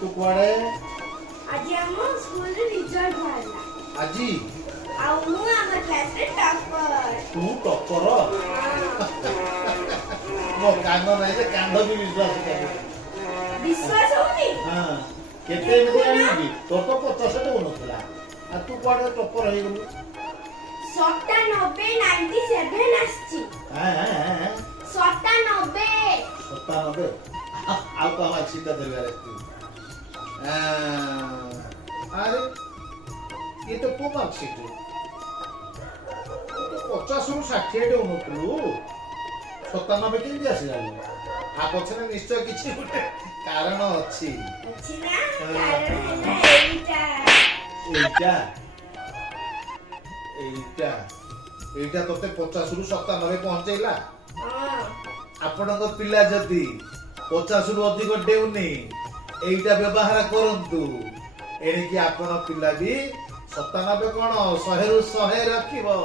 तू कुआडे आज हम स्कूल रे रिजल्ट बाहरला आजी आ मु हम क्लास रे टॉपर तू टॉपर मो कांद नाही जे कांद भी विश्वास कर विश्वास होनी हां केते मध्ये आनी तो तो 50 टे होनथला आ तू कुआडे टॉपर हे गलु 97 97 आछी हां हां 97 97 आ तो हम सीता देवे तू अरे ये तो तू मार्कशीट तो 50 रु 60 टे होनथलु 97 केंदी आसिला आ पछने निश्चय किछि गुटे कारण अछि अछि ना कारण है एटा एइटा तोते 50 रु 97 पहुंचैला हां आपणक पिला जदी 50 रु अधिक डेउनी एइटा व्यवहार करंतु एणिकी आपण पिला भी 97 कोन 100 रु 100 रखिबो